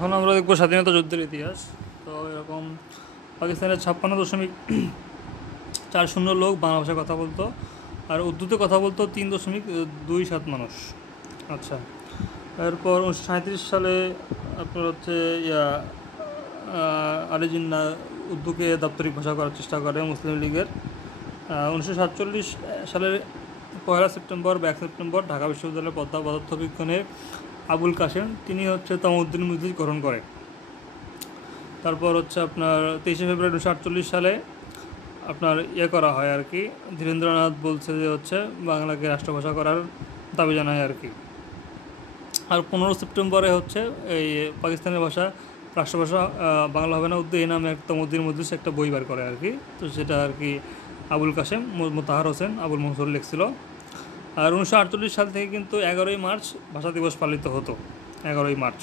এখন আমরা দেখবো স্বাধীনতা যুদ্ধের ইতিহাস। তো এরকম পাকিস্তানের 56.40 লোক বাংলা ভাষায় কথা বলতো, আর উর্দুতে কথা বলতো 3.27 মানুষ। আচ্ছা, এরপর 1937 সালে আপনার হচ্ছে আলী জিন্নাহ উর্দুকে দাপ্তরিক ভাষা করার চেষ্টা করে মুসলিম লীগের। 1947 সালের 1 সেপ্টেম্বর বা 1 সেপ্টেম্বর ঢাকা বিশ্ববিদ্যালয়ের পদার্থবিজ্ঞানের আবুল কাশেম তিনি হচ্ছে তামউদ্দিন মজলিস গ্রহণ করে। তারপর হচ্ছে আপনার 23 ফেব্রুয়ারি 1948 সালে আপনার করা হয় আর কি, ধীরেন্দ্রনাথ বলছে যে হচ্ছে বাংলাকে রাষ্ট্রভাষা করার দাবি জানায় আর কি। আর 15 সেপ্টেম্বরে হচ্ছে এই পাকিস্তানের ভাষা রাষ্ট্রভাষা বাংলা হবে না, উর্দু, এই নামে তামউদ্দিন মজলিস একটা বই বার করে আর কি। তো সেটা আর কি আবুল কাশেম মোতাহার হোসেন আবুল মনসুর লিখছিল। আর 1948 সাল থেকে কিন্তু 11ই মার্চ ভাষা দিবস পালিত হতো, 11ই মার্চ।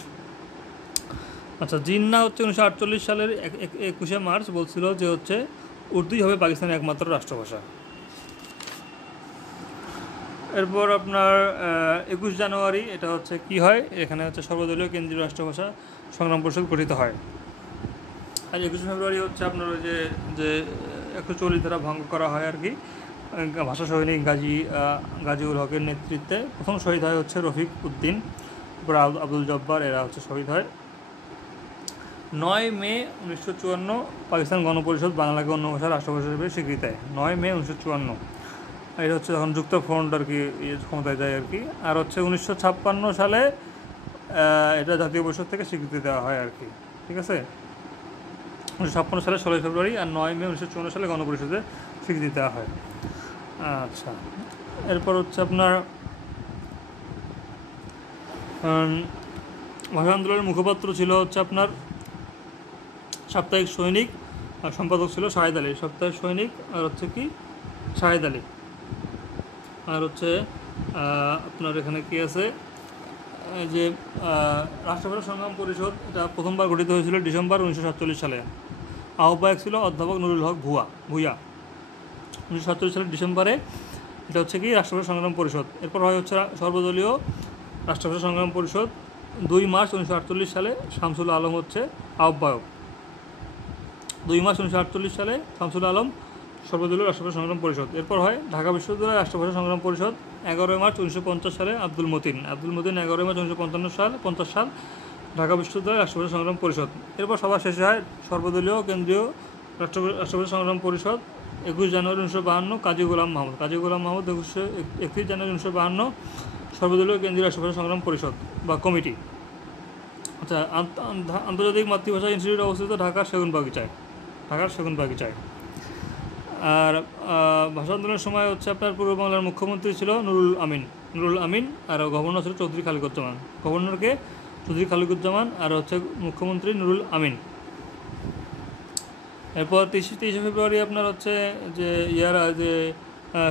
আচ্ছা, জিন্নাহ হচ্ছে 1948 সালের 21শে মার্চ বলছিল যে হচ্ছে উর্দুই হবে পাকিস্তানের একমাত্র রাষ্ট্রভাষা। এরপর আপনার 21 জানুয়ারি এটা হচ্ছে কি হয়, এখানে হচ্ছে সর্বদলীয় কেন্দ্রীয় রাষ্ট্রভাষা সংগ্রাম পরিষদ গঠিত হয়। আর 21 ফেব্রুয়ারি হচ্ছে আপনার ওই যে 140 ধারা ভঙ্গ করা হয় আর কি, ভাষা সৈনিক গাজীউল হকের নেতৃত্বে। প্রথম শহীদ হয় হচ্ছে রফিক উদ্দিন, তারপর আব্দুল জব্বার, এরা হচ্ছে শহীদ হয়। 9 মে 1954 পাকিস্তান গণপরিষদ বাংলাকে অন্য ভাষার রাষ্ট্রভাষা হিসেবে স্বীকৃতি দেয়। 9 মে 1954, এটা হচ্ছে যখন যুক্ত ফ্রন্ট আর কি ক্ষমতায় যায় আর কি। আর হচ্ছে 1956 সালে এটা জাতীয় পরিষদ থেকে স্বীকৃতি দেওয়া হয় আর কি, ঠিক আছে। 1956 সালে 16 ফেব্রুয়ারি আর 9 মে 1954 সালে গণপরিষদে স্বীকৃতি দেওয়া হয়। আচ্ছা, এরপর হচ্ছে আপনার ভাষা আন্দোলনের মুখপাত্র ছিল হচ্ছে আপনার সাপ্তাহিক সৈনিক, আর সম্পাদক ছিল শাহেদ আলী। সাপ্তাহিক সৈনিক আর হচ্ছে কি শাহেদ আলী। আর হচ্ছে আপনার এখানে কি আছে যে রাষ্ট্রভাষা সংগ্রাম পরিষদ, এটা প্রথমবার গঠিত হয়েছিল ডিসেম্বর 1947 সালে। আহ্বায়ক ছিল অধ্যাপক নুরুল হক ভূঁইয়া। 1947 সালের ডিসেম্বরে এটা হচ্ছে কি রাষ্ট্রভাষা সংগ্রাম পরিষদ। এরপর হয় হচ্ছে সর্বদলীয় রাষ্ট্রভাষা সংগ্রাম পরিষদ। 2 মার্চ 1948 সালে শামসুল আলম হচ্ছে আহ্বায়ক। 2 মার্চ 1948 সালে শামসুল আলম সর্বদলীয় রাষ্ট্রভাষা সংগ্রাম পরিষদ। এরপর হয় ঢাকা বিশ্ববিদ্যালয় রাষ্ট্রভাষা সংগ্রাম পরিষদ। 11 মার্চ 1950 সালে আব্দুল মতিন 11 মার্চ 1950 সাল ঢাকা বিশ্ববিদ্যালয় রাষ্ট্রভাষা সংগ্রাম পরিষদ। এরপর সভা শেষে হয় সর্বদলীয় কেন্দ্রীয় রাষ্ট্রভাষা সংগ্রাম পরিষদ। 21 জানুয়ারি 1952 কাজী গোলাম মাহমুদ 31 জানুয়ারি 1952 সর্বদলীয় কেন্দ্রীয় রাষ্ট্রভাষা সংগ্রাম পরিষদ বা কমিটি। আচ্ছা, আন্তর্জাতিক মাতৃভাষা ইনস্টিটিউট অবস্থিত ঢাকার সেগুনবাগিচায়। আর ভাষা আন্দোলনের সময় হচ্ছে আপনার পূর্ব বাংলার মুখ্যমন্ত্রী ছিল নুরুল আমিন, আর গভর্নর ছিল চৌধুরী খালিকুজ্জামান। গভর্নরকে চৌধুরী খালিকুজ্জামান আর হচ্ছে মুখ্যমন্ত্রী নুরুল আমিন। এরপর 23 ফেব্রুয়ারি আপনার হচ্ছে যে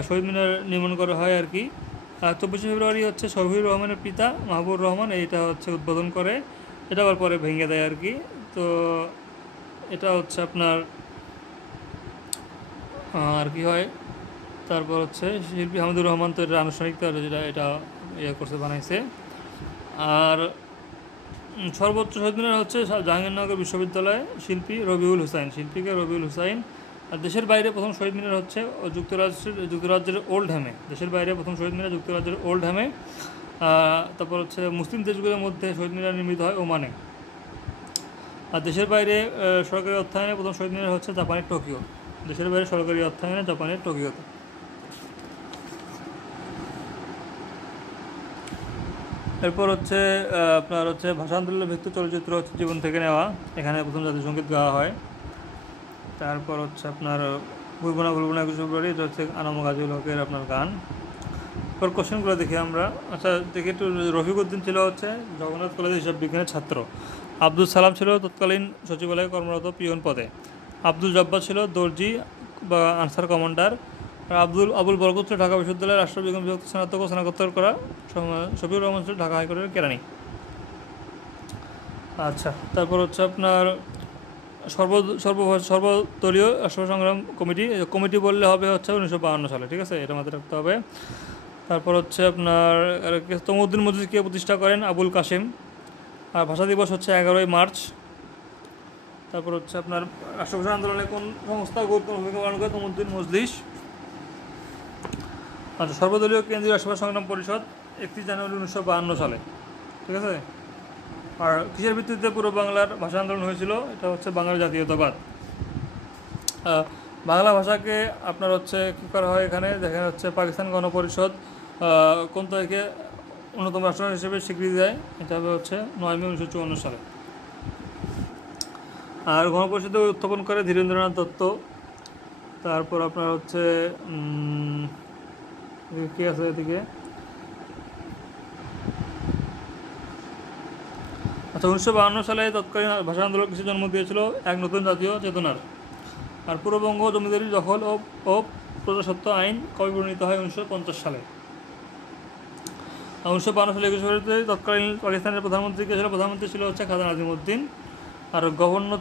শহীদ মিনার নির্মাণ করা হয় আর কি। আর 24 ফেব্রুয়ারি হচ্ছে শফিউর রহমানের পিতা মাহবুবুর রহমান এইটা হচ্ছে উদ্বোধন করে, এটা আবার পরে ভেঙে দেয় আর কি। তো এটা হচ্ছে আপনার আর কি হয়। তারপর হচ্ছে শিল্পী হামিদুর রহমান, তো এটা আনুষ্ঠানিক এটা করছে, বানাইছে। আর সর্বোচ্চ শহীদ মিনার হচ্ছে জাহাঙ্গীরনগর বিশ্ববিদ্যালয়ে শিল্পীকে রবিউল হুসাইন। আর দেশের বাইরে প্রথম শহীদ মিনার হচ্ছে যুক্তরাজ্যের ওল্ড হ্যামে। তারপর হচ্ছে মুসলিম দেশগুলোর মধ্যে শহীদ মিনার নির্মিত হয় ওমানে। আর দেশের বাইরে সরকারি অর্থায়নে প্রথম শহীদ মিনার হচ্ছে জাপানের টোকিওতে। এরপর হচ্ছে আপনার হচ্ছে ভাষা আন্দোলনের ভিত্তি চলচ্চিত্র হচ্ছে জীবন থেকে নেওয়া, এখানে প্রথম জাতীয় সঙ্গীত গাওয়া হয়। তারপর হচ্ছে আপনার ভুলবনা 21 ফেব্রুয়ারি, এটা হচ্ছে আনাম গাজীউল হকের আপনার গান। এরপর কোশ্চেনগুলো দেখি আমরা। আচ্ছা, দেখি একটু। রফিক উদ্দিন ছিল হচ্ছে জগন্নাথ কলেজের হিসাব বিজ্ঞানের ছাত্র। আব্দুল সালাম ছিল তৎকালীন সচিবালয়ে কর্মরত পিয়ন পদে। আব্দুল জব্বার ছিল দর্জি বা আনসার কমান্ডার। আর আবুল বরকত ছিল ঢাকা বিশ্ববিদ্যালয়ের রাষ্ট্রবিজ্ঞান বিভাগ স্নাতক ও স্নাতকোত্তর করা। শফিউর রহমান ছিল ঢাকা হাইকোর্টের কেরানি। আচ্ছা, তারপর হচ্ছে আপনার সর্বদলীয় রাষ্ট্রভাষা সংগ্রাম কমিটি বললে হবে হচ্ছে 1952 সালে, ঠিক আছে, এটা মাথায় রাখতে হবে। তারপর হচ্ছে আপনার তমউদ্দিন মজলিস কে প্রতিষ্ঠা করেন? আবুল কাশেম। আর ভাষা দিবস হচ্ছে 11ই মার্চ। তারপর হচ্ছে আপনার রাষ্ট্রভাষা আন্দোলনে কোন সংস্থা গুরুত্বপূর্ণ ভূমিকা পালন করে? তমুদ্দিন মজলিস। আচ্ছা, সর্বদলীয় কেন্দ্রীয় রাষ্ট্রভাষা সংগ্রাম পরিষদ 31 জানুয়ারি 1952 সালে। ঠিক আছে। আর কিসের ভিত্তিতে পূর্ব বাংলার ভাষা আন্দোলন হয়েছিল? এটা হচ্ছে বাংলার জাতীয়তাবাদ। বাংলা ভাষাকে আপনার হচ্ছে কী করা হয় এখানে দেখেন হচ্ছে পাকিস্তান গণপরিষদ কোন তারিখে অন্যতম রাষ্ট্র হিসেবে স্বীকৃতি দেয়? এটা হবে হচ্ছে 9 মে 1954 সালে। আর গণপরিষদে উত্থাপন করে ধীরেন্দ্রনাথ দত্ত। তারপর আপনার হচ্ছে কী আছে এদিকে? আচ্ছা, 1952 সালে তৎকালীন ভাষা আন্দোলন কিছু জন্ম দিয়েছিল এক নতুন জাতীয় চেতনার। আর পূর্ববঙ্গ জমিদারি দখল ও প্রজাস্বত্ব আইন কবে প্রণীত হয়? 1950 সালে। 1952 সালে 21 ফেব্রুয়ারিতে তৎকালীন পাকিস্তানের প্রধানমন্ত্রী কে ছিল? প্রধানমন্ত্রী ছিল হচ্ছে খাজা নাজিমুদ্দিন। আর গভর্নর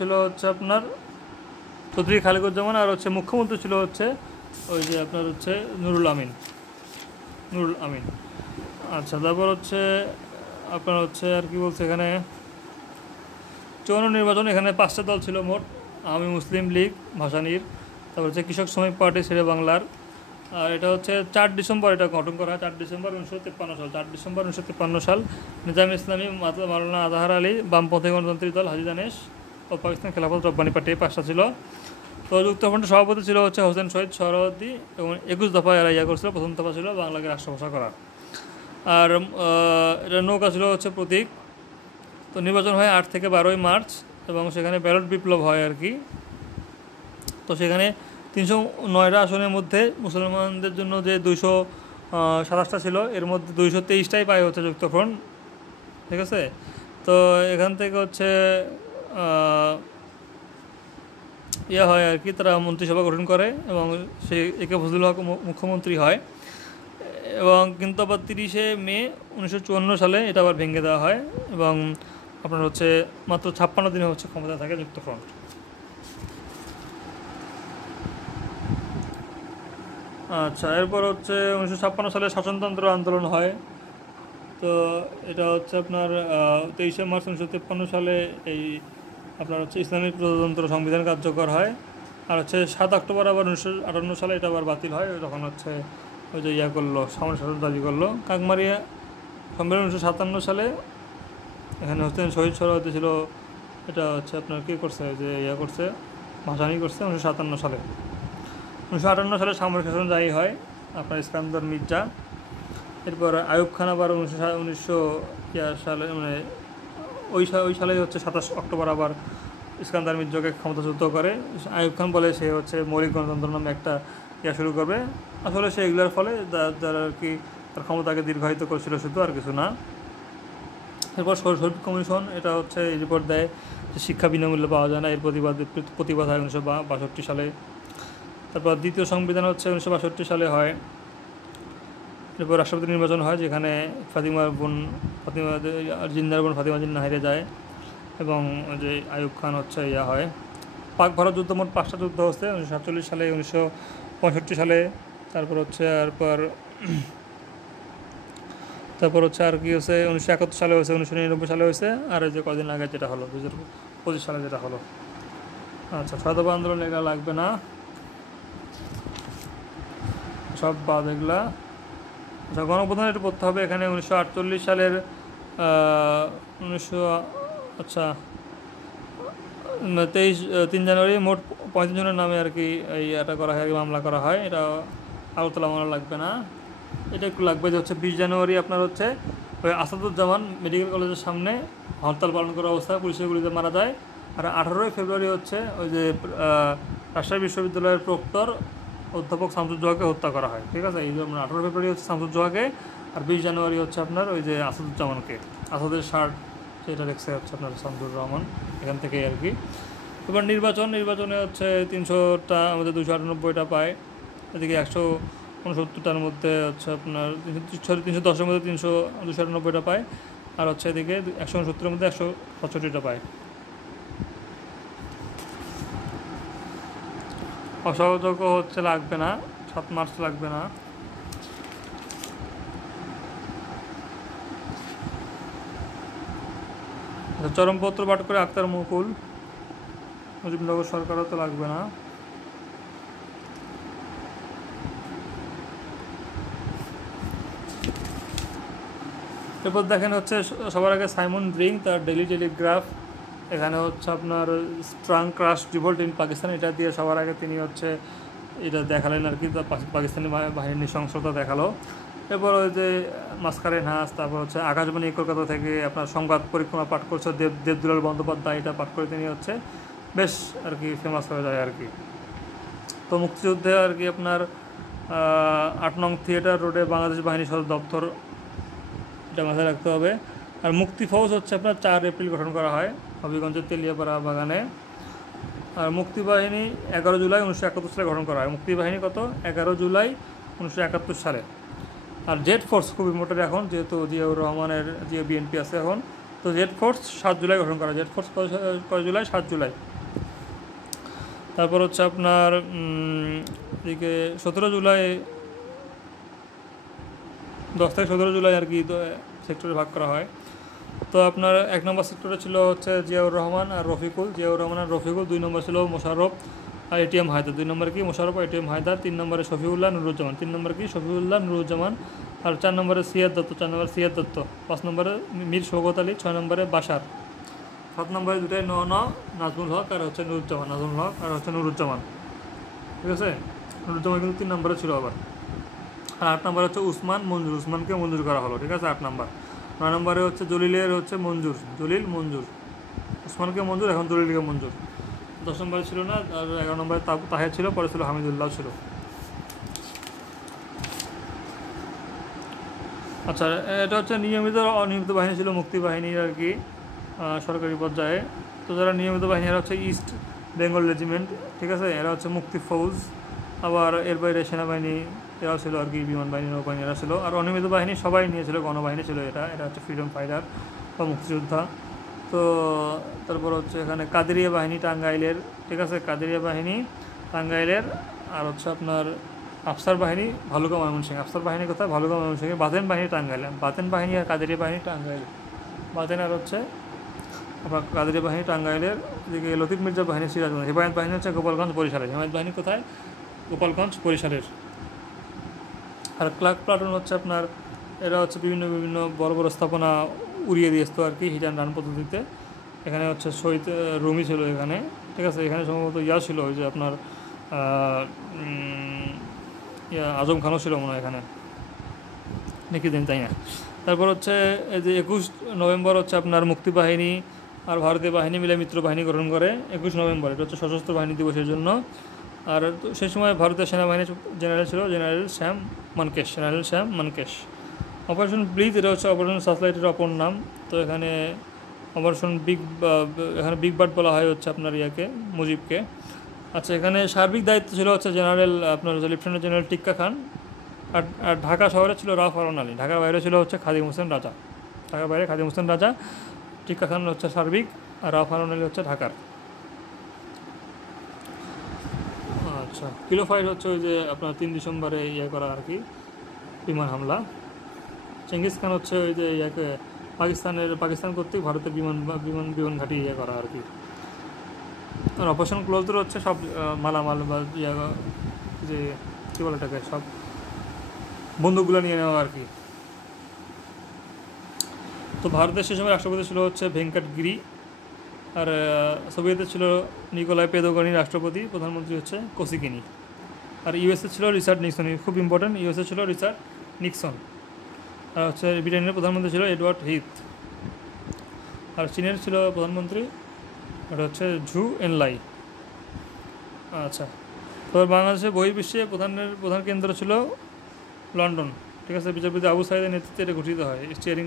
ছিল হচ্ছে আপনার চৌধুরী খালিকুজ্জামান। আর হচ্ছে মুখ্যমন্ত্রী ছিল হচ্ছে ওই যে আপনার হচ্ছে নুরুল আমিন। আচ্ছা, তারপর হচ্ছে আপনার হচ্ছে আর কি বলছে এখানে 54 নির্বাচন। এখানে 5টা দল ছিল মোট: আওয়ামী মুসলিম লীগ, ভাসানীর, তারপর হচ্ছে কৃষক শ্রমিক পার্টি শেরে বাংলার। আর এটা হচ্ছে 4 ডিসেম্বর এটা গঠন করা হয়, 4 ডিসেম্বর 1953 সাল। নিজাম ইসলামী, মাওলানা আজহার আলী, বামপন্থী গণতান্ত্রিক দল, হাজি দানেশ ও পাকিস্তান খেলাফত রব্বানী পার্টি, 5টা ছিল। তো যুক্তফ্রন্টের সভাপতি ছিল হচ্ছে হোসেন শহীদ সোহরাওয়ার্দী এবং 21 দফা এরা করছিল। প্রথম দফা ছিল বাংলাকে রাষ্ট্রভাষা করা। আর এটা নৌকা ছিল হচ্ছে প্রতীক। তো নির্বাচন হয় 8 থেকে 12ই মার্চ এবং সেখানে ব্যালট বিপ্লব হয় আর কি। তো সেখানে 309টা আসনের মধ্যে মুসলমানদের জন্য যে 227টা ছিল, এর মধ্যে 223টাই পায় হচ্ছে যুক্তফ্রন্ট। ঠিক আছে। তো এখান থেকে হচ্ছে হয় আর কি, তারা মন্ত্রিসভা গঠন করে এবং সে একে ফজলুল হক মুখ্যমন্ত্রী হয়। এবং কিন্তু আবার 30শে মে 1954 সালে এটা আবার ভেঙে দেওয়া হয় এবং আপনার হচ্ছে মাত্র 56 দিনে হচ্ছে ক্ষমতা থাকে যুক্তফ্রন্ট। আচ্ছা, এরপর হচ্ছে 1956 সালে শাসনতন্ত্র আন্দোলন হয়। তো এটা হচ্ছে আপনার 23শে মার্চ 1953 সালে এই আপনার হচ্ছে ইসলামিক প্রজাতন্ত্র সংবিধান কার্যকর হয়। আর হচ্ছে 7 অক্টোবর আবার 1958 সালে এটা আবার বাতিল হয়। তখন হচ্ছে ওই যে করলো, সামরিক শাসন দাবি করলো। কাকমারিয়া সম্মেলন 1957 সালে এখানে হোসেন শহীদ সোহরাওয়ার্দী ছিল। এটা হচ্ছে আপনার কী করছে যে করছে, ভাসানী করছে 1957 সালে। 1958 সালে সামরিক শাসন জারি হয় আপনার ইস্কান্দর মির্জা। এরপর আইয়ুব খান আবার 1900 সালে মানে ওই সালেই হচ্ছে 27 অক্টোবর আবার ইস্কান্দার মির্জাকে ক্ষমতাচ্যুত করে। আইয়ুব খান বলে সে হচ্ছে মৌলিক গণতন্ত্র নামে একটা শুরু করবে। আসলে সে এগুলোর ফলে যারা আর কি তার ক্ষমতাকে দীর্ঘায়িত করছিল শুধু, আর কিছু না। এরপর শরীফ কমিশন এটা হচ্ছে এই রিপোর্ট দেয় যে শিক্ষা বিনামূল্যে পাওয়া যায় না, এর প্রতিবাদ হয় 1962 সালে। তারপর দ্বিতীয় সংবিধান হচ্ছে 1962 সালে হয়। এরপর রাষ্ট্রপতি নির্বাচন হয় যেখানে জিন্নার বোন ফাতিমা জিন্না হেরে যায় এবং যে আইয়ুব খান হচ্ছে হয়। পাক ভারত যুদ্ধ মোট 5টা যুদ্ধ হচ্ছে 1947 সালে, 1965 সালে। তারপর হচ্ছে আর কি হচ্ছে 1971 সালে হয়েছে, 1999 সালে হয়েছে, আর এই যে কদিন আগে যেটা হলো 2025 সালে যেটা হলো। আচ্ছা, 6 দফা আন্দোলন এগুলো লাগবে না, সব বাদ এগুলা। আচ্ছা, গণপ্রধান একটু পড়তে হবে এখানে 1948 সালের 3 জানুয়ারি মোট 35 জনের নামে আর কি এটা করা হয়, মামলা করা হয়। এটা আগরতলা মামলা লাগবে না। এটা একটু লাগবে যে হচ্ছে 20 জানুয়ারি আপনার হচ্ছে ওই আসাদুজ্জামান মেডিকেল কলেজের সামনে হরতাল পালন করা অবস্থায় পুলিশের গুলিতে মারা যায়। আর 18 ফেব্রুয়ারি হচ্ছে ওই যে রাজশাহী বিশ্ববিদ্যালয়ের প্রক্টর অধ্যাপক শামসুজ্জোহাকে হত্যা করা হয়। ঠিক আছে, এই যে 18 ফেব্রুয়ারি হচ্ছে শামসুজ্জোহাকে, আর 20 জানুয়ারি হচ্ছে আপনার ওই যে আসাদুজ্জামানকে, আসাদের শার্ট সেটা রেখেছে হচ্ছে আপনার শামসুর রহমান, এখান থেকেই আর কি। এবার নির্বাচনে হচ্ছে 300টা আমাদের 298টা পায়, এদিকে 169টার মধ্যে হচ্ছে আপনার 310-এর মধ্যে 298টা পায়, আর হচ্ছে এদিকে 169-এর মধ্যে 165টা পায়। অসহযোগ্য হচ্ছে লাগবে না, 7 মার্চ লাগবে না। আচ্ছা, চরমপত্র পাঠ করে আক্তার মুকুল, মুজিবনগর সরকারও তো লাগবে না। এরপর দেখেন হচ্ছে সবার আগে সাইমন ব্রিং, তার ডেইলি টেলিগ্রাফ। এখানে হচ্ছে আপনার strong crush revolt in Pakistan, এটা দিয়ে সবার আগে তিনি হচ্ছে এটা দেখালেন আর কি, পাকিস্তানি বাহিনীর নৃশংসতা দেখালো। এরপর ওই যে মাস্কারে নাচ, তারপর হচ্ছে আকাশবাণী কলকাতা থেকে আপনার সংবাদ পরিক্রমা পাঠ করছে দেবদুলাল বন্দ্যোপাধ্যায়, এটা পাঠ করে তিনি হচ্ছে বেশ আর কি ফেমাস হয়ে যায় আর কি। তো মুক্তিযুদ্ধে আর কি আপনার 8 নং থিয়েটার রোডে বাংলাদেশ বাহিনী সদর দপ্তর, এটা মাথায় রাখতে হবে। আর মুক্তি ফৌজ হচ্ছে আপনার 4 এপ্রিল গঠন করা হয় হবিগঞ্জের তেলিয়াপাড়া বাগানে। আর মুক্তিবাহিনী 11 জুলাই 1971 সালে গঠন করা হয়। মুক্তিবাহিনী কত? 11 জুলাই 1971 সালে। আর জেড ফোর্স খুব ইম্পর্টেন্ট এখন, যেহেতু জিয়াউর রহমানের যে বিএনপি আছে এখন, তো জেড ফোর্স 7 জুলাই গঠন করা। জেড ফোর্স কয় জুলাই? 7 জুলাই। তারপর হচ্ছে আপনার এদিকে 17 জুলাই, 10 থেকে 17 জুলাই আর কি সেক্টরে ভাগ করা হয়। তো আপনার 1 নম্বর সেক্টরে ছিল হচ্ছে জিয়াউর রহমান আর রফিকুল, জিয়াউর রহমান আর রফিকুল। 2 নম্বর ছিল মোশাররফ আর এটিএম হায়দার। 2 নম্বর কি? মোশাররফ আর এটিএম হায়দার। 3 নম্বরে শফিউল্লাহ নুরুজ্জামান। 3 নম্বর কি? শফিউল্লাহ নুরুজ্জামান। আর 4 নম্বরে সিয়াদ দত্ত। 4 নম্বরে সিয়াদ দত্ত। 5 নম্বরে মীর শওকত আলী। 6 নম্বরে বাশার। 7 নম্বরে দুটাই নাজমুল হক আর হচ্ছে নুরুজ্জামান। নাজমুল হক আর হচ্ছে নুরুজ্জামান, ঠিক আছে। নুরুজ্জামান কিন্তু 3 নম্বরে ছিল আবার। আর 8 নম্বরে হচ্ছে উসমান মঞ্জুর, উসমানকে মঞ্জুর করা হলো, ঠিক আছে, 8 নম্বর। 9 নম্বরে হচ্ছে জলিলের হচ্ছে মঞ্জুর, জলিল মঞ্জুর, উসমানকে মঞ্জুর, এখন জলিলকে মঞ্জুর। 10 নম্বরে ছিল না, আর 11 নম্বরে তাহের ছিল, পরে ছিল হামিদুল্লাহ ছিল। আচ্ছা, এটা হচ্ছে নিয়মিত অনিয়মিত বাহিনী ছিল মুক্তিবাহিনীর আর কি সরকারি পর্যায়ে। তো যারা নিয়মিত বাহিনী এরা হচ্ছে ইস্ট বেঙ্গল রেজিমেন্ট, ঠিক আছে, এরা হচ্ছে মুক্তি ফৌজ। আবার এর বাইরে সেনাবাহিনী এরাও ছিল আর কি, বিমান বাহিনী, নৌবাহিনী এরা ছিল। আর অনিয়মিত বাহিনী সবাই নিয়েছিল, গণবাহিনী ছিল এটা হচ্ছে ফ্রিডম ফাইটার বা মুক্তিযোদ্ধা। তো তারপর হচ্ছে এখানে কাদেরিয়া বাহিনী টাঙ্গাইলের, ঠিক আছে, কাদেরিয়া বাহিনী টাঙ্গাইলের। আর হচ্ছে আপনার আফসার বাহিনী ভালুকা ময়মনসিংহ। আফসার বাহিনী কোথায়? ভালুকা ময়মনসিংহ। বাতেন বাহিনী টাঙ্গাইলে। বাতেন বাহিনী আর কাদেরিয়া বাহিনী টাঙ্গাইল। বাতেন আর হচ্ছে আপনার কাদেরিয়া বাহিনী টাঙ্গাইলের। এদিকে লতিফ মির্জা বাহিনী সিরাজগঞ্জ। হেমায়ত বাহিনী হচ্ছে গোপালগঞ্জ বরিশালের। হেমায়ত বাহিনী কোথায়? গোপালগঞ্জ বরিশালের। আর ক্লার্ক প্লাটুন হচ্ছে আপনার, এরা হচ্ছে বিভিন্ন বড় বড় স্থাপনা উড়িয়ে দিয়ে আসতো আর কি হিট অ্যান্ড রান পদ্ধতিতে। এখানে হচ্ছে শহীদ রুমি ছিল এখানে, ঠিক আছে। এখানে সম্ভবত ছিল ওই যে আপনার আজম খানও ছিল মনে হয় এখানে, নাকি দিন, তাই না? তারপর হচ্ছে এই যে 21 নভেম্বর হচ্ছে আপনার মুক্তিবাহিনী আর ভারতীয় বাহিনী মিলে মিত্র বাহিনী গঠন করে 21 নভেম্বর। এটা হচ্ছে সশস্ত্র বাহিনী দিবসের জন্য। আর সেই সময় ভারতীয় সেনাবাহিনীর জেনারেল ছিল জেনারেল শ্যাম মানকেশ। অপারেশন ব্লিজ, এটা হচ্ছে অপারেশন সার্চলাইটের অপর নাম। তো এখানে অপারেশন এখানে বিগ বার্ড বলা হয় হচ্ছে আপনার ইয়াকে, মুজিবকে। আচ্ছা, এখানে সার্বিক দায়িত্ব ছিল হচ্ছে জেনারেল আপনার লেফটেন্যান্ট জেনারেল টিক্কা খান। আর ঢাকা শহরে ছিল রাফ হারুন আলী। ঢাকার বাইরে ছিল হচ্ছে খাদিম হোসেন রাজা। ঢাকার বাইরে খাদিম হোসেন রাজা, টিক্কা খান হচ্ছে সার্বিক, আর রাফ হারুন আলী হচ্ছে ঢাকার। আচ্ছা, কিলো ফাইট হচ্ছে ওই যে আপনার 3 ডিসেম্বরে করা আর কি, বিমান হামলা। চেঙ্গিস খান হচ্ছে ওই যে পাকিস্তান কর্তৃক ভারতের বিমান ঘাঁটি করা আর কি। আর অপারেশন ক্লোজর হচ্ছে সব মালামাল বা যে কী বলে এটাকে, সব বন্দুকগুলো নিয়ে নেওয়া আর কি। তো ভারতের সে সময় রাষ্ট্রপতি ছিল হচ্ছে ভেঙ্কট গিরি। আর সোভিয়েতের ছিল নিকোলাই পেদোগনি রাষ্ট্রপতি। প্রধানমন্ত্রী হচ্ছে কোসিকিনি। আর ইউএসএ ছিল রিচার্ড নিক্সন, খুব ইম্পর্টেন্ট, ইউএসএ ছিল রিচার্ড নিক্সন। আর হচ্ছে ব্রিটেনের প্রধানমন্ত্রী ছিল এডওয়ার্ড হিথ। আর চীনের ছিল প্রধানমন্ত্রী, এটা হচ্ছে ঝু এনলাই। আচ্ছা, তো বাংলাদেশের বহির্বিশ্বে প্রধান কেন্দ্র ছিল লন্ডন, ঠিক আছে। বিচারপতি আবু সাইদের নেতৃত্বে এটা গঠিত হয় স্টিয়ারিং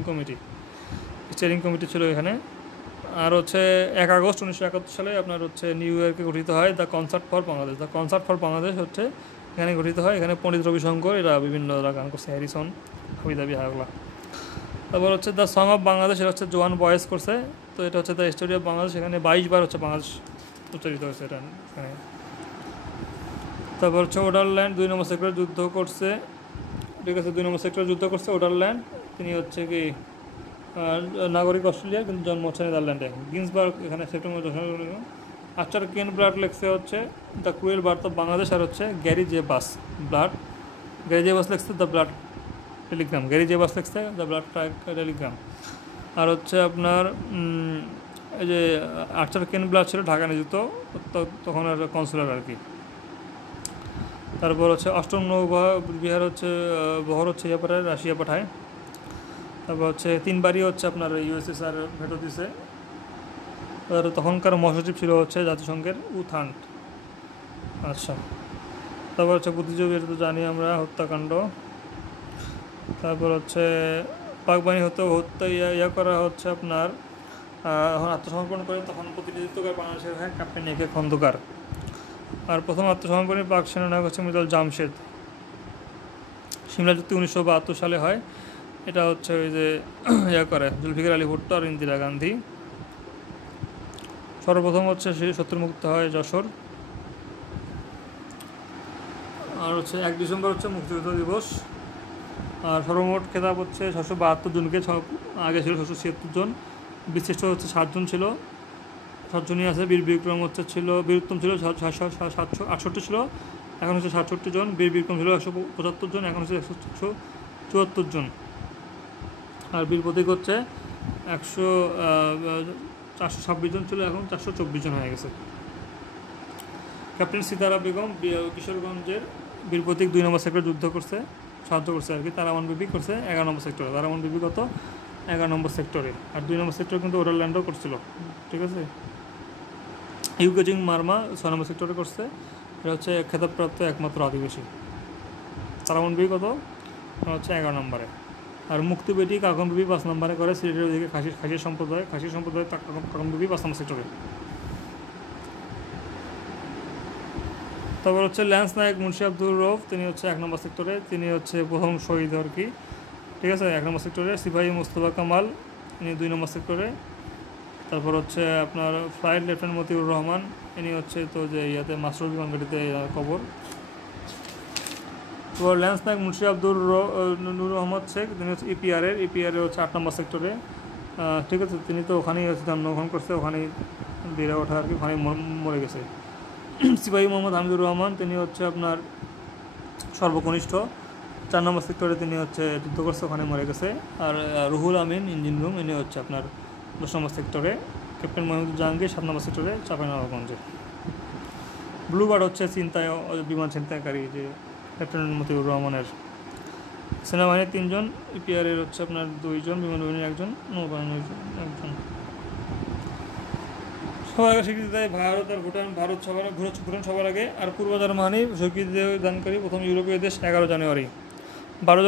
কমিটি ছিল এখানে। আর হচ্ছে 1 আগস্ট 1971 সালে আপনার হচ্ছে নিউ ইয়র্কে গঠিত হয় দ্য কনসার্ট ফর বাংলাদেশ হচ্ছে এখানে গঠিত হয়। এখানে পণ্ডিত রবিশঙ্কর এরা বিভিন্ন গান করছে, হ্যারিসন, হাবিদাবি, হাগলা। তারপর হচ্ছে দ্য সং অফ বাংলাদেশ, এটা হচ্ছে জোয়ান বয়েস করছে। তো এটা হচ্ছে দ্য স্টোরি অফ বাংলাদেশ, এখানে 22 বার হচ্ছে বাংলাদেশ উচ্চারিত হয়েছে এটা এখানে। তারপর হচ্ছে ওডারল্যান্ড 2 নম্বর সেক্টরে যুদ্ধ করছে, ঠিক আছে। 2 নম্বর সেক্টরে যুদ্ধ করছে ওডারল্যান্ড। তিনি হচ্ছে কি নাগরিক অস্ট্রেলিয়া, কিন্তু জন্ম হচ্ছে নেদারল্যান্ডে। গিন্সবার্গ এখানে সেপ্টেম্বর 10। আর্চার কেন ব্লাড লেখছে হচ্ছে the cruel birth of Bangladesh, আর হচ্ছে Gary J Bass blood, Gary J Bass লেখছে the blood telegram, Gary J Bass লেখছে দ্য ব্লাড টেলিগ্রাম। আর হচ্ছে আপনার এই যে আর্চার কেন ব্লাড ছিল ঢাকা নিযুক্ত, তখন আর কনসুলার আর কি। তারপর হচ্ছে অষ্টম বিহার হচ্ছে বহর হচ্ছে ইয়ে পাঠায়, রাশিয়া পাঠায়। তারপর হচ্ছে 3বারই হচ্ছে আপনার ইউএসএসআর ভেটো দিছে। আর তখনকার মহাসচিব ছিল হচ্ছে জাতিসংঘের উথান্ট। আচ্ছা, তারপর হচ্ছে বুদ্ধিজীবী, এটা তো জানি আমরা, হত্যাকাণ্ড। তারপর হচ্ছে পাক বাহিনী হত্যা ইয়া করা হচ্ছে আপনার যখন আত্মসমর্পণ করে তখন প্রতিনিধিত্ব করে বাংলাদেশের হয়ে ক্যাপ্টেন একে খন্দকার। আর প্রথম আত্মসমর্পণে পাক সেনানায়ক হচ্ছে মির্জা জামশেদ। সিমলা চুক্তি 1972 সালে হয়। এটা হচ্ছে ওই যে ইয়া করে জুলফিকার আলী ভুট্টো আর ইন্দিরা গান্ধী। সর্বপ্রথম হচ্ছে শত্রুমুক্ত হয় যশোর। আর হচ্ছে 1 ডিসেম্বর হচ্ছে মুক্তিযুদ্ধ দিবস। আর সর্বমোট খেতাব হচ্ছে 672 জনকে, আগে ছিল 676 জন। বিশিষ্ট হচ্ছে 7 জন ছিল, 7 জনই আছে। বীর বিক্রম হচ্ছে ছিল, বীরুত্তম ছিল 768 ছিল, এখন হচ্ছে 67 জন। বীর বিক্রম ছিল 175 জন, এখন হচ্ছে 174 জন। আর বীর প্রতীক হচ্ছে 426 জন ছিল, এখন 424 জন হয়ে গেছে। ক্যাপ্টেন সিতারা বেগম কিশোরগঞ্জের বীর প্রতীক 2 নম্বর সেক্টরে যুদ্ধ করছে, সাহায্য করছে আর কি। তারামান বিবি করছে 11 নম্বর সেক্টরে, তারামান বিবি কত 11 নম্বর সেক্টরে। আর 2 নম্বর সেক্টরে কিন্তু ওরারল্যান্ডও করছিল, ঠিক আছে। ইউকেজিং মার্মা 6 নম্বর সেক্টরে করছে, এটা হচ্ছে খেতাবপ্রাপ্ত একমাত্র আদিবাসী। তারামান বিবি কত হচ্ছে 11 নম্বরে। আর মুক্তি বেটি কাকন বিবি 5 নম্বরে করে, সিলেটের ওদিকে খাসি সম্প্রদায় কাকন বিবি 5 নম্বর সেক্টরে। তারপর হচ্ছে ল্যান্স নায়ক মুন্সি আব্দুর রৌফ, তিনি হচ্ছে 1 নম্বর সেক্টরে, তিনি হচ্ছে প্রথম শহীদ আর কি, ঠিক আছে, 1 নম্বর সেক্টরে। সিপাহী মোস্তফা কামাল, ইনি 2 নম্বর সেক্টরে। তারপর হচ্ছে আপনার ফ্লাইট লেফটেন্যান্ট মতিউর রহমান, ইনি হচ্ছে তো যে ইয়াতে মাস্টার বিমান ঘাটিতে কবর। তো ল্যান্স নায়ক মুন্সি আব্দুর নূর আহমদ শেখ, তিনি হচ্ছে ইপিআর হচ্ছে 8 নম্বর সেক্টরে, ঠিক আছে। তিনি তো ওখানেই হচ্ছে জন্মগ্রহণ করছে, ওখানেই বেড়ে ওঠা আর কি, ওখানেই মরে গেছে। সিপাহী মোহাম্মদ হামিদুর রহমান, তিনি হচ্ছে আপনার সর্বকনিষ্ঠ, 4 নম্বর সেক্টরে তিনি হচ্ছে যুদ্ধ করছে, ওখানে মরে গেছে। আর রুহুল আমিন ইঞ্জিন রুম, ইনি হচ্ছে আপনার 10 নম্বর সেক্টরে। ক্যাপ্টেন মোহাম্মদ জাহাঙ্গীর 7 নম্বর সেক্টরে, চাঁপাইনবাবগঞ্জে। ব্লুবার্ড হচ্ছে বিমান ছিনতাইকারী, যে ক্যাপ্টেন মতিউর রহমানের। সেনাবাহিনীর 3 জন, ইপিআরের হচ্ছে আপনার 2 জন, বিমান বাহিনীর 1 জন, নৌবাহিনীর 1 জন। সবার আগে স্বীকৃতি দেয় ভারত আর ভুটান। ভুটান সবার আগে। আর পূর্ব জার্মানি স্বীকৃতি দানকারী প্রথম ইউরোপীয় দেশ 11 জানুয়ারি। 12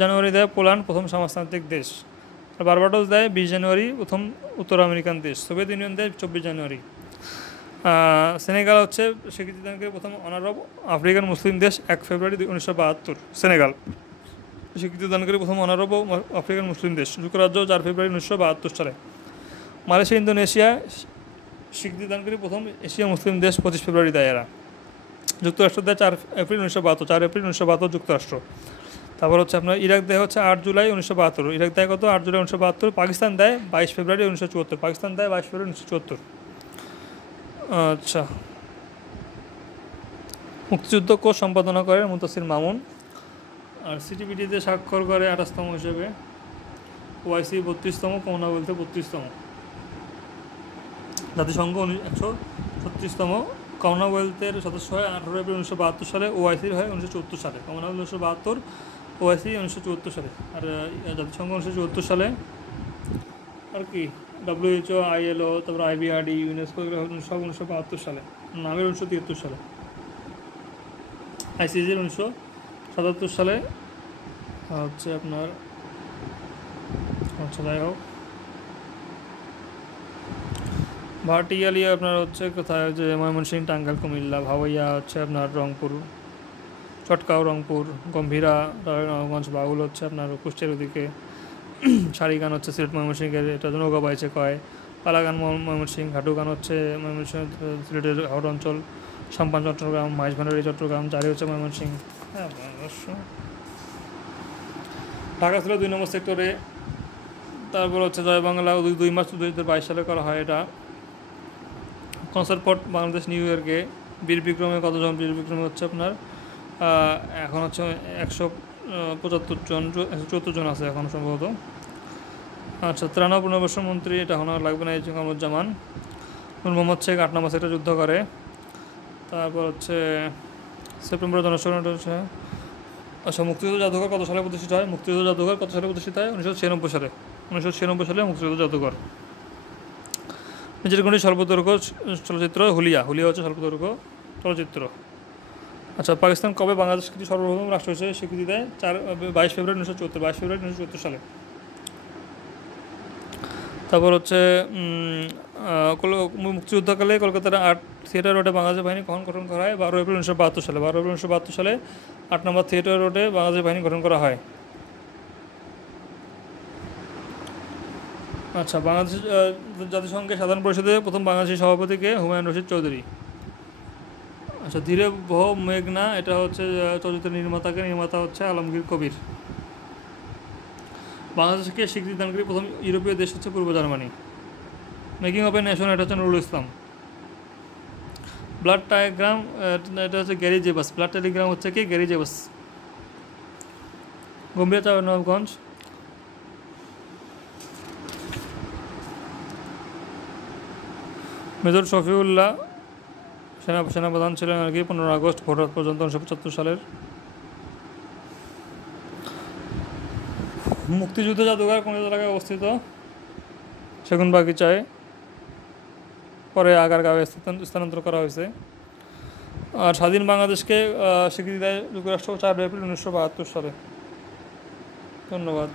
জানুয়ারি দেয় পোল্যান্ড, প্রথম সমাজতান্ত্রিক দেশ। আর বারবাডোস দেয় 20 জানুয়ারি, প্রথম উত্তর আমেরিকান দেশ। সোভিয়েত ইউনিয়ন দেয় 24 জানুয়ারি। সেনেগাল হচ্ছে স্বীকৃতি দানকারী প্রথম অনারব আফ্রিকান মুসলিম দেশ, 1 ফেব্রুয়ারি 1972। সেনেগাল স্বীকৃতি দানকারী প্রথম অনারব আফ্রিকান মুসলিম দেশ। যুক্তরাজ্য 4 ফেব্রুয়ারি 1972 সালে। মালয়েশিয়া ইন্দোনেশিয়া স্বীকৃতি দানকারী প্রথম এশিয়া মুসলিম দেশ, 25 ফেব্রুয়ারি দেয় এরা। যুক্তরাষ্ট্র দেয় 4 এপ্রিল 1972, 4 এপ্রিল 1972 যুক্তরাষ্ট্র। তারপর হচ্ছে আপনার ইরাক দেয় হচ্ছে 8 জুলাই 1972, ইরাক দেয় কত 8 জুলাই 1972। পাকিস্তান দেয় 22 ফেব্রুয়ারি 1974, পাকিস্তান দেয় 22 ফেব্রুয়ারি 1974। আচ্ছা, মুক্তিযুদ্ধ কোষ সম্পাদনা করেন মুতাসির মামুন। আর সিটিপিটিতে স্বাক্ষর করে 28তম হিসেবে, ওআইসি 32তম, কমনওয়েলথে 32তম, জাতিসংঘ 136তম। কমনওয়েলথের সদস্য হয় 18 এপ্রিল 1972 সালে, ওআইসির হয় 1974 সালে। কমনওয়েলথ 1972, ওআইসি 1974 সালে। আর জাতিসংঘ 1974 সালে। আর কি WHO, ILO, তারপর IBRD, ইউনেস্কো, সব 1972 সালে। নামের 1973 সালে। ICJ 1977 সালে হচ্ছে আপনার। আচ্ছা, যাই হোক, ভাটিয়ালি আপনার হচ্ছে কোথায়, যে ময়মনসিংহ, টাঙ্গাইল, কুমিল্লা। ভাওয়াইয়া হচ্ছে আপনার রংপুর, চটকাও রংপুর। গম্ভীরা নবগঞ্জ। বাউল হচ্ছে আপনার কুষ্টিয়ার ওদিকে। সারিগান হচ্ছে সিলেট ময়মনসিংহের, এটা নৌকা বাইছে কয়। পালাগান ময়মনসিংহ। ঘাটু গান হচ্ছে ময়মনসিংহ সিলেটের হাওড় অঞ্চল। সাম্পান চট্টগ্রাম। মাইজ ভান্ডারি চট্টগ্রাম। জারি হচ্ছে ময়মনসিংহ। হ্যাঁ, অবশ্য ঢাকা ছিল 2 নম্বর সেক্টরে, তারপর হচ্ছে জয় বাংলা 2 মার্চ 2022 সালে করা হয় এটা। কনসার্ট পট বাংলাদেশ নিউ ইয়র্কে। বীর বিক্রমে কতজন? বীর বিক্রমে হচ্ছে আপনার এখন হচ্ছে 175 জন, 174 জন আছে এখন সম্ভবত। আচ্ছা, ত্রাণ ও পুনর্বাসন মন্ত্রী, এটা এখন আর লাগবে না, এই কামরুজ্জামান। মোহাম্মদ শেখ 8 নম্বর সেক্টরে যুদ্ধ করে। তারপর হচ্ছে সেপ্টেম্বর জনসংখ্যা হচ্ছে। আচ্ছা, মুক্তিযুদ্ধ জাদুঘর কত সালে প্রতিষ্ঠিত হয়? মুক্তিযুদ্ধ জাদুঘর কত সালে প্রতিষ্ঠিত হয়? 1996 সালে। 1996 সালে মুক্তিযুদ্ধ জাদুঘর। নিজের কোনটি স্বল্পদৈর্ঘ্য চলচ্চিত্র? হুলিয়া। হুলিয়া হচ্ছে স্বল্পদৈর্ঘ্য চলচ্চিত্র। আচ্ছা, পাকিস্তান কবে বাংলাদেশকে সর্বপ্রথম রাষ্ট্র হিসেবে স্বীকৃতি দেয়? 22 ফেব্রুয়ারি 1974। 22 ফেব্রুয়ারি 1974 সালে। তারপর হচ্ছে মুক্তিযুদ্ধকালে কলকাতার 8 থিয়েটার রোডে বাংলাদেশ বাহিনী কখন গঠন করা হয়? 12 এপ্রিল 1972 সালে। 12 এপ্রিল 1972 সালে 8 নম্বর থিয়েটার রোডে বাংলাদেশ বাহিনী গঠন করা হয়। আচ্ছা, বাংলাদেশ জাতিসংঘের সাধারণ পরিষদে প্রথম বাংলাদেশি সভাপতিকে? হুমায়ুন রশিদ চৌধুরী। আচ্ছা, ধীরে বহ মেঘনা, এটা হচ্ছে চলচ্চিত্রের নির্মাতা হচ্ছে আলমগীর কবির। বাংলাদেশকে স্বীকৃতি দানকারী প্রথম ইউরোপীয় দেশ হচ্ছে পূর্ব Germany. Making of a nation, এটা হচ্ছে নুরুল ইসলাম। ব্লাড ডায়াগ্রাম, এটা হচ্ছে গ্যারি জেবাস। ব্লাড টেলিগ্রাম হচ্ছে কি? গ্যারি জেবাস। গম্ভীরা চা নবাবগঞ্জ। মেজর শফিউল্লাহ সেনাপ্রধান ছিলেন আর কি 15 আগস্ট ভোট পর্যন্ত 1975 সালের। মুক্তিযুদ্ধ জাদুঘর কোন এলাকায় অবস্থিত? সেগুনবাগিচায়, পরে আগারগাঁওয়ে স্থানান্তর করা হয়েছে। আর স্বাধীন বাংলাদেশকে স্বীকৃতি দেয় যুক্তরাষ্ট্র 4 এপ্রিল 1972 সালে। ধন্যবাদ।